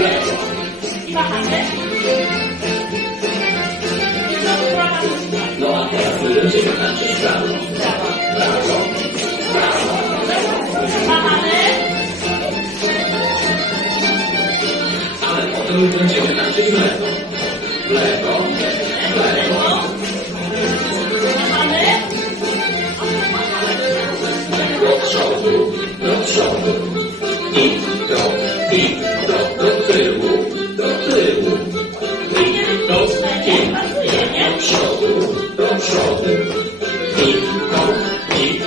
I machamy. I. No a teraz my będziemy tańczyć w prawo. Prawa. Prawo. Machamy. Ale potem będziemy tańczyć w lewo. W lewo. W lewo. Do przodu. Do przodu. I do, i Pasuje, nie? do przodu. Do przodu. Do, i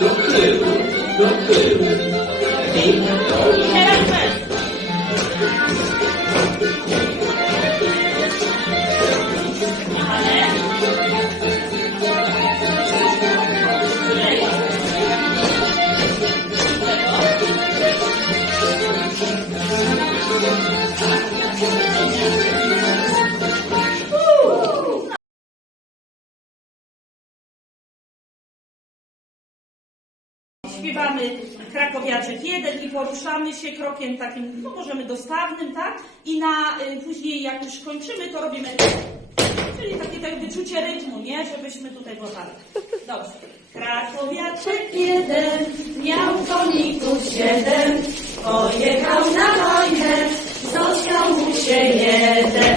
do, tyłu. Do tyłu. I do, Śpiewamy krakowiaczek jeden i poruszamy się krokiem takim, no możemy dostawnym, tak? I na y, później jak już kończymy, to robimy czyli takie tak wyczucie rytmu, nie? Żebyśmy tutaj włapali. Dobrze. Krakowiaczek jeden miał koników siedem, pojechał na wojnę, został mu się jeden.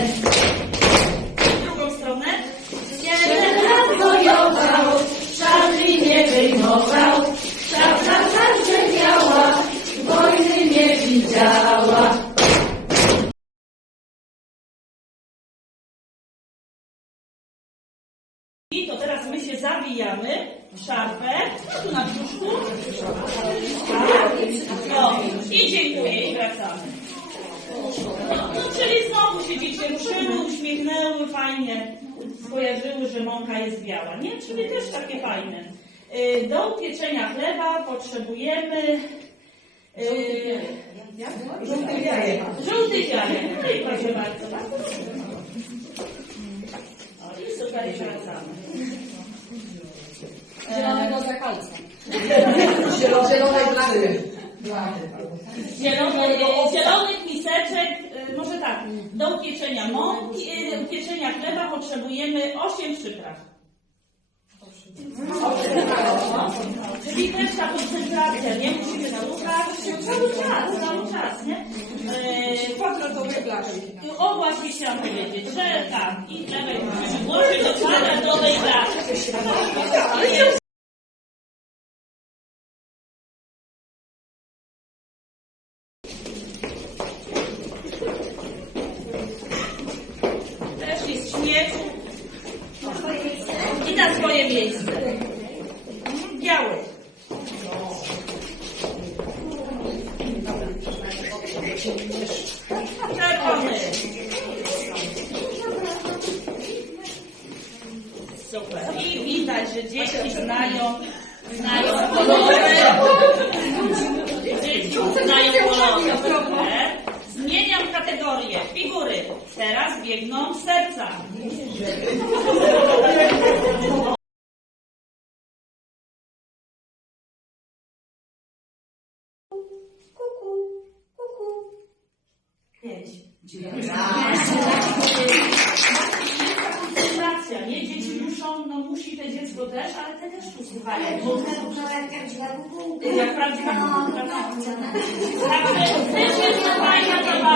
I to teraz my się zawijamy w szarfę, tu na brzuszku. No, i dziękuję i wracamy. No, no, czyli znowu się dzieci ruszyły, uśmiechnęły, fajnie skojarzyły, że mąka jest biała, nie? Czyli też takie fajne. Y, Do upieczenia chleba potrzebujemy y, Żółty jajek. żółty jajek. No i proszę bardzo. O, i super, i wracamy. Zielonego zakalca. Zielonej blachy. Zielony, zielonych miseczek, y, może tak, do upieczenia mąki, y, upieczenia chleba potrzebujemy 8 przypraw. Czyli też ta koncentracja, nie? Musimy słuchać cały czas, cały czas, nie? Kwadratowe blachy. O właśnie chciałam powiedzieć, że tak, i musimy włożyć do kwadratowej blaszki. Też jest śmiech. I na swoje miejsce. Super. I widać, że dzieci znają, znają kolory. Dzieci znają kolory. Zmieniam kategorię. Figury. Teraz biegną serca. Koncentracja, nie? Dzieci muszą, no musi te dziecko też, ale te też tu słuchają. Jak prawdziwa kukułka. Także też jest fajna zabawa